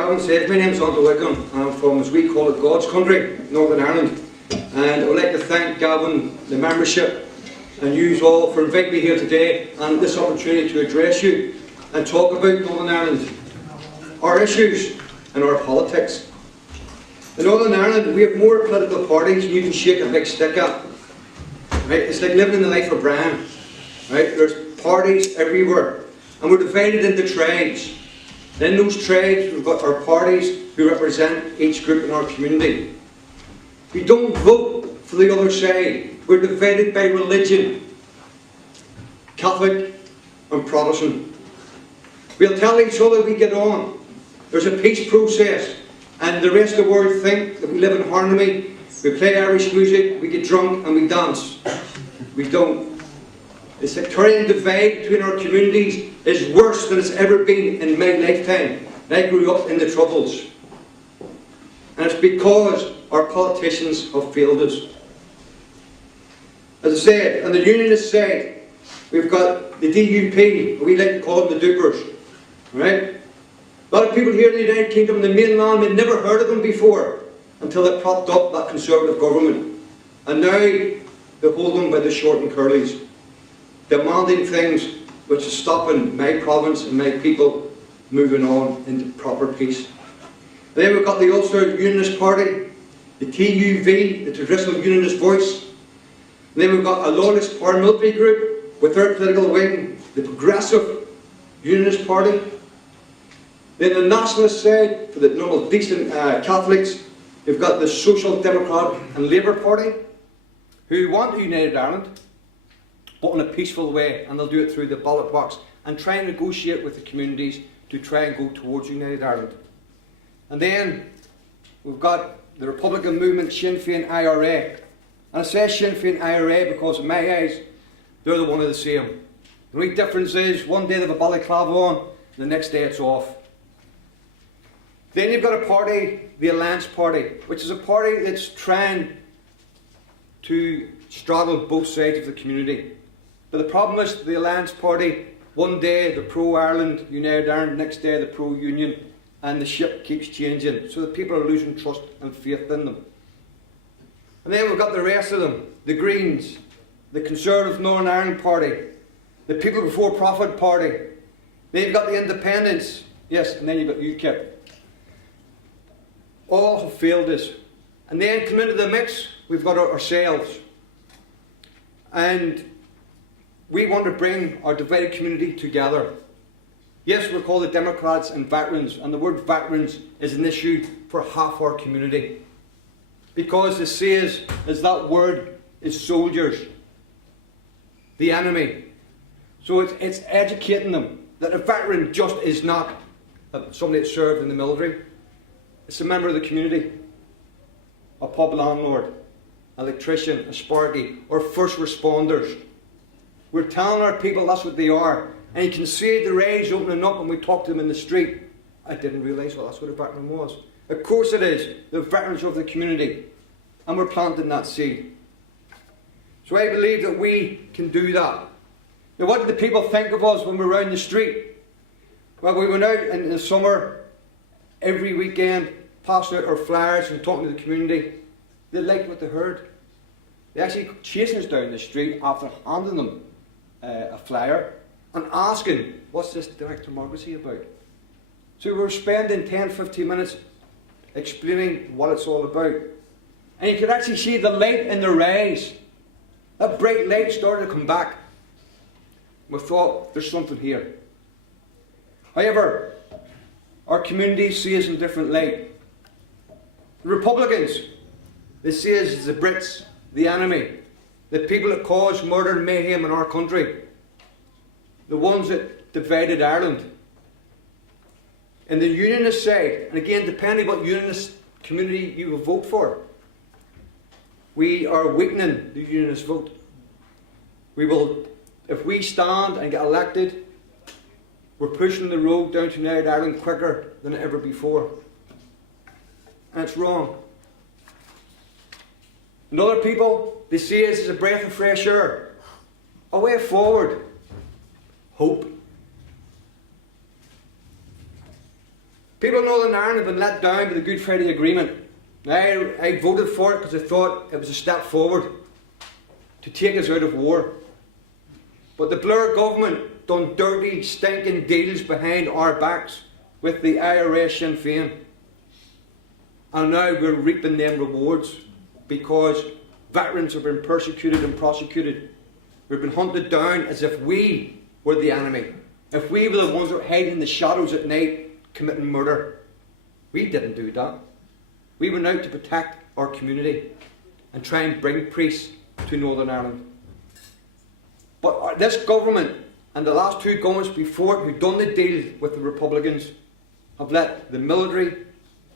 Gavin said, my name is Anto Wickham. I'm from, as we call it, God's country, Northern Ireland. And I would like to thank Gavin, the membership, and you all for inviting me here today and this opportunity to address you and talk about Northern Ireland, our issues and our politics. In Northern Ireland, we have more political parties than you can shake a big stick at. Right? It's like living in the life of Brian. Right? There's parties everywhere, and we're divided into tribes. In those tribes, we've got our parties who represent each group in our community. We don't vote for the other side. We're divided by religion, Catholic and Protestant. We'll tell each other we get on. There's a peace process, and the rest of the world think that we live in harmony. We play Irish music, we get drunk and we dance. We don't. The sectarian divide between our communities is worse than it's ever been in my lifetime. I grew up in the Troubles. And it's because our politicians have failed us. As I said, on the unionist side, we've got the DUP, we like to call them the Dupers. Right? A lot of people here in the United Kingdom, the mainland, had never heard of them before until they propped up that Conservative government. And now they hold them by the short and curlies, demanding things which is stopping my province and my people moving on into proper peace. Then we've got the Ulster Unionist Party, the TUV, the Traditional Unionist Voice. And then we've got a loyalist paramilitary group with their political wing, the Progressive Unionist Party. Then the nationalist side, for the normal decent Catholics, we've got the Social Democrat and Labour Party, who want a united Ireland, but in a peaceful way, and they'll do it through the ballot box and try and negotiate with the communities to try and go towards united Ireland. And then we've got the Republican movement, Sinn Féin IRA. And I say Sinn Féin IRA because in my eyes, they're the one and the same. The only difference is one day they have a balaclava on, the next day it's off. Then you've got a party, the Alliance Party, which is a party that's trying to straddle both sides of the community. But the problem is the Alliance Party, one day they're pro-Ireland, United Ireland, next day they're pro-Union, and the ship keeps changing. So the people are losing trust and faith in them. And then we've got the rest of them, the Greens, the Conservative Northern Ireland Party, the People Before Profit Party. Then you've got the Independents, yes, and then you've got UKIP. All have failed us. And then come into the mix, we've got ourselves. And we want to bring our divided community together. Yes, we're called the Democrats and Veterans, and the word veterans is an issue for half our community. Because it says, as that word is soldiers, the enemy. So it's educating them that a veteran just is not somebody that served in the military. It's a member of the community, a pub landlord, electrician, a sparky, or first responders. We're telling our people that's what they are. And you can see the eyes opening up when we talk to them in the street. I didn't realise, well, that's what a veteran was. Of course it is. The veterans of the community. And we're planting that seed. So I believe that we can do that. Now, what did the people think of us when we were out in the street? Well, we went out in the summer, every weekend, passing out our flyers and talking to the community. They liked what they heard. They actually chased us down the street after handing them a flyer and asking, what's this direct democracy about? So we were spending 10-15 minutes explaining what it's all about. And you could actually see the light in their eyes. That bright light started to come back. We thought, there's something here. However, our community see us in a different light. The Republicans, they see us as the Brits, the enemy, the people that caused murder and mayhem in our country, the ones that divided Ireland. And the unionist side, and again, depending what unionist community you will vote for, we are weakening the unionist vote. We will, if we stand and get elected, we're pushing the road down to United Ireland quicker than ever before. And it's wrong. And other people, they see us as a breath of fresh air, a way forward, hope. People in Northern Ireland have been let down by the Good Friday Agreement. I voted for it because I thought it was a step forward to take us out of war. But the Blair government done dirty, stinking deals behind our backs with the IRA Sinn Féin. And now we're reaping them rewards because veterans have been persecuted and prosecuted. We've been hunted down as if we were the enemy. If we were the ones that were hiding in the shadows at night committing murder. We didn't do that. We went out to protect our community and try and bring peace to Northern Ireland. But this government and the last two governments before it who've done the deal with the Republicans have let the military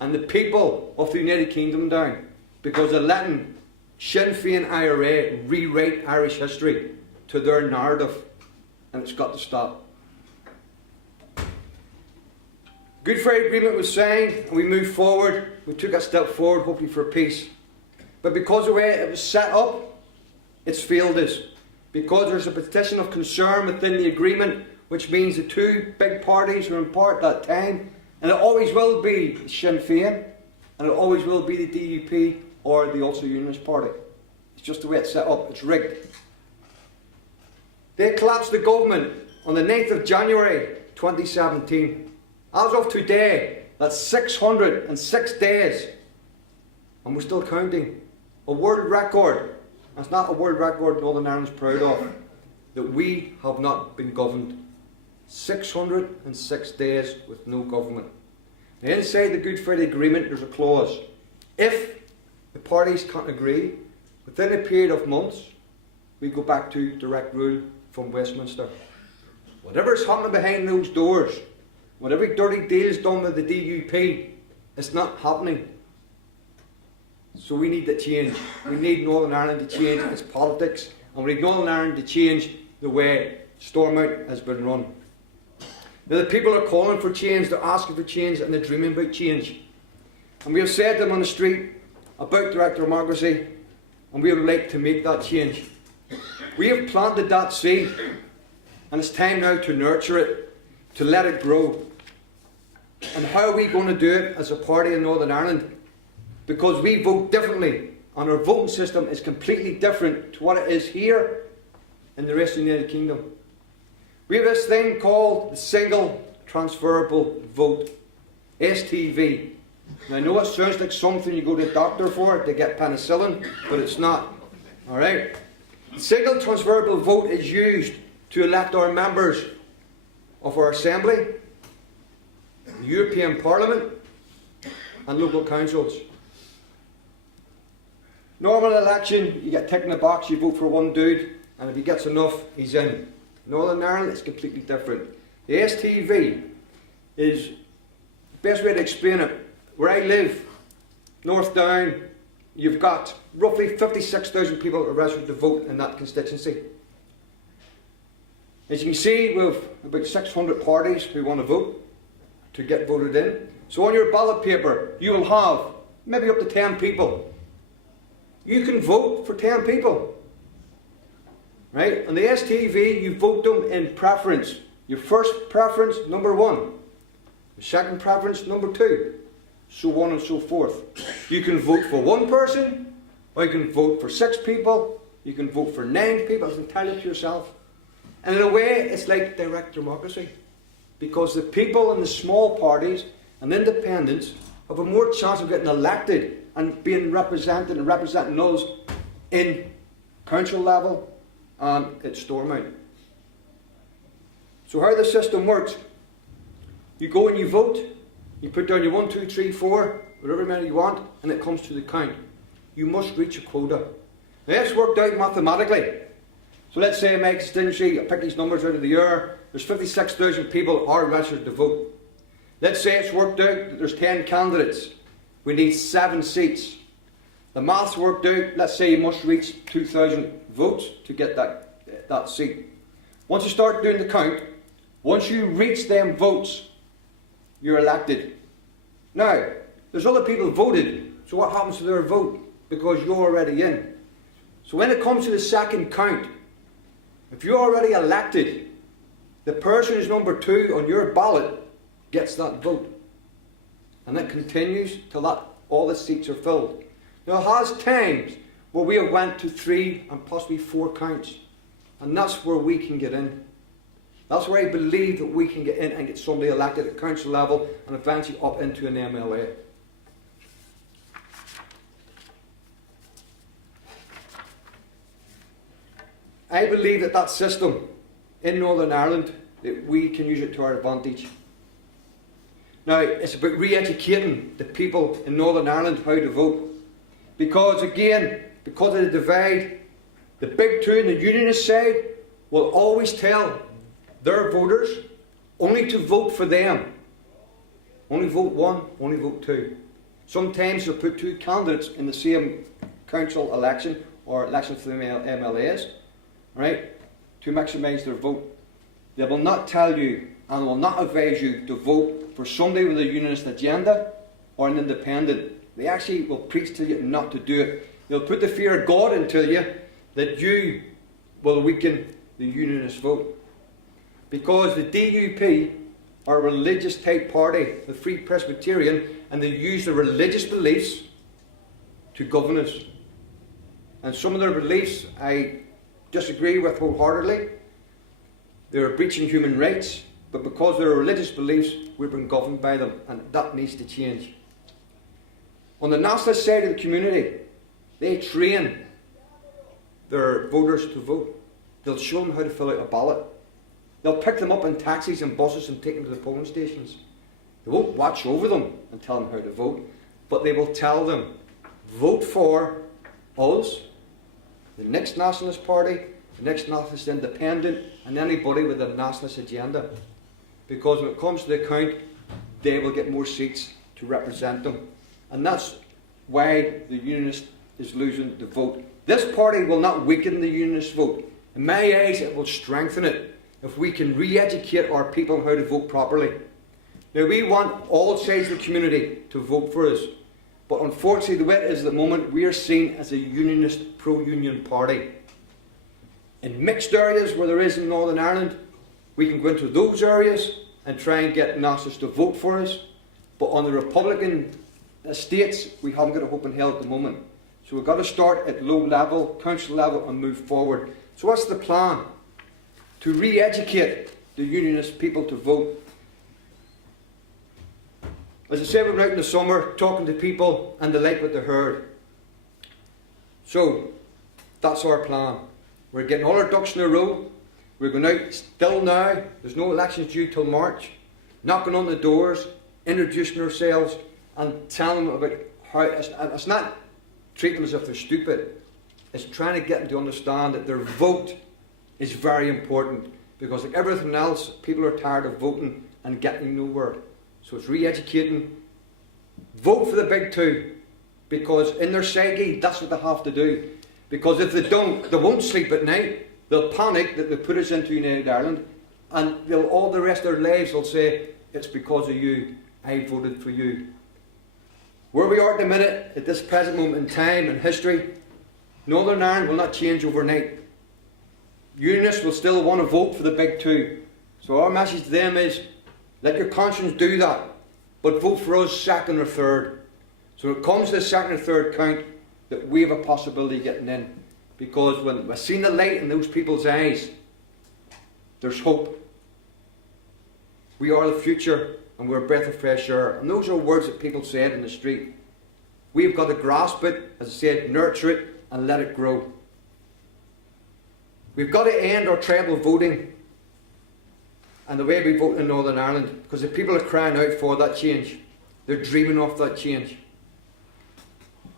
and the people of the United Kingdom down because they're letting Sinn Féin IRA rewrite Irish history to their narrative, and it's got to stop. Good Friday Agreement was signed and we moved forward. We took a step forward, hopefully for peace. But because of the way it was set up, it's failed us. Because there's a petition of concern within the agreement, which means the two big parties were in part at that time, and it always will be Sinn Féin, and it always will be the DUP or the Ulster Unionist Party. It's just the way it's set up. It's rigged. They collapsed the government on the 9th of January 2017. As of today, that's 606 days. And we're still counting. A world record. That's not a world record Northern Ireland's proud of. That we have not been governed. 606 days with no government. Now, inside the Good Friday Agreement, there's a clause. If the parties can't agree, within a period of months, we go back to direct rule from Westminster. Whatever's happening behind those doors, whatever dirty deal is done with the DUP, it's not happening. So we need to change. We need Northern Ireland to change its politics, and we need Northern Ireland to change the way Stormont has been run. Now the people are calling for change, they're asking for change, and they're dreaming about change. And we have said to them on the street about direct democracy, and we would like to make that change. We have planted that seed, and it's time now to nurture it, to let it grow. And how are we going to do it as a party in Northern Ireland? Because we vote differently, and our voting system is completely different to what it is here in the rest of the United Kingdom. We have this thing called the Single Transferable Vote, STV. Now I know it sounds like something you go to a doctor for to get penicillin, but it's not. Alright? The Single Transferable Vote is used to elect our members of our Assembly, the European Parliament, and local councils. Normal election, you get ticked in the box, you vote for one dude, and if he gets enough, he's in. Northern Ireland, it's completely different. The STV is the best way to explain it. Where I live, North Down, you've got roughly 56,000 people who are registered to vote in that constituency. As you can see, we have about 600 parties who want to vote to get voted in. So on your ballot paper, you will have maybe up to 10 people. You can vote for 10 people. Right? On the STV, you vote them in preference. Your first preference, number 1. Your second preference, number 2. So on and so forth. You can vote for one person, or you can vote for 6 people, you can vote for 9 people, it's entirely up to yourself. And in a way, it's like direct democracy. Because the people in the small parties and independents have a more chance of getting elected and being represented and representing us in council level and at Stormont. So how the system works, you go and you vote, you put down your 1, 2, 3, 4, whatever many you want, and it comes to the count. You must reach a quota. Now it's worked out mathematically. So let's say in my constituency, I pick these numbers out of the air, there's 56,000 people are registered to vote. Let's say it's worked out that there's 10 candidates. We need 7 seats. The maths worked out, let's say you must reach 2,000 votes to get that seat. Once you start doing the count, once you reach them votes, you're elected. Now, there's other people voted, so what happens to their vote? Because you're already in. So when it comes to the second count, if you're already elected, the person who's number 2 on your ballot gets that vote. and it continues till that all the seats are filled. Now, it has times where we have went to 3 and possibly 4 counts, and that's where we can get in. That's where I believe that we can get in and get somebody elected at council level and eventually up into an MLA. I believe that that system in Northern Ireland, that we can use it to our advantage. Now, it's about re-educating the people in Northern Ireland how to vote. Because again, because of the divide, the big two on the unionist side will always tell their voters only to vote for them. Only vote one, only vote two. Sometimes they'll put 2 candidates in the same council election or election for the MLAs, right, to maximise their vote. They will not tell you and will not advise you to vote for somebody with a unionist agenda or an independent. They actually will preach to you not to do it. They'll put the fear of God into you that you will weaken the unionist vote. Because the DUP are a religious type party, the Free Presbyterian, and they use their religious beliefs to govern us. And some of their beliefs I disagree with wholeheartedly. They're breaching human rights, but because of their religious beliefs, we've been governed by them, and that needs to change. On the nationalist side of the community, they train their voters to vote. They'll show them how to fill out a ballot. They'll pick them up in taxis and buses and take them to the polling stations. They won't watch over them and tell them how to vote, but they will tell them, vote for us, the next nationalist party, the next nationalist independent, and anybody with a nationalist agenda. Because when it comes to the count, they will get more seats to represent them. And that's why the unionist is losing the vote. This party will not weaken the unionist vote. In my eyes, it will strengthen it if we can re-educate our people on how to vote properly. Now, we want all sides of the community to vote for us. But unfortunately, the way it is at the moment, we are seen as a unionist, pro-union party. In mixed areas where there is in Northern Ireland, we can go into those areas and try and get nationalists to vote for us. But on the Republican estates, we haven't got a hope in hell at the moment. So we've got to start at low level, council level, and move forward. So what's the plan? To re-educate the unionist people to vote. As I said, we've been out in the summer talking to people and they like what they heard. So that's our plan. We're getting all our ducks in a row. We're going out still now. There's no elections due till March. Knocking on the doors, introducing ourselves and telling them about how it's not treating them as if they're stupid. It's trying to get them to understand that their vote is very important, because like everything else, people are tired of voting and getting nowhere. So it's re-educating. Vote for the big two, because in their psyche, that's what they have to do. Because if they don't, they won't sleep at night. They'll panic that they put us into United Ireland, and they'll, all the rest of their lives will say, it's because of you, I voted for you. Where we are at the minute, at this present moment in time in history, Northern Ireland will not change overnight. Unionists will still want to vote for the big two. So our message to them is, let your conscience do that, but vote for us second or third. So when it comes to the second or third count, that we have a possibility of getting in. Because when we've seen the light in those people's eyes, there's hope. We are the future, and we're a breath of fresh air. And those are words that people said in the street. We've got to grasp it, as I said, nurture it, and let it grow. We've got to end our tribal voting and the way we vote in Northern Ireland, because the people are crying out for that change. They're dreaming of that change.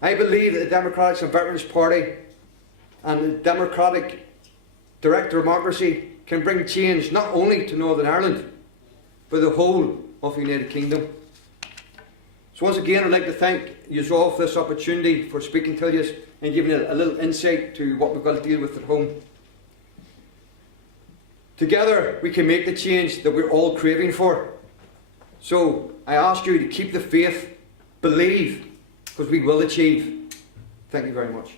I believe that the Democrats and Veterans Party and the democratic direct democracy can bring change not only to Northern Ireland, but the whole of the United Kingdom. So once again, I'd like to thank you all for this opportunity for speaking to you and giving a little insight to what we've got to deal with at home. Together, we can make the change that we're all craving for. So I ask you to keep the faith, believe, because we will achieve. Thank you very much.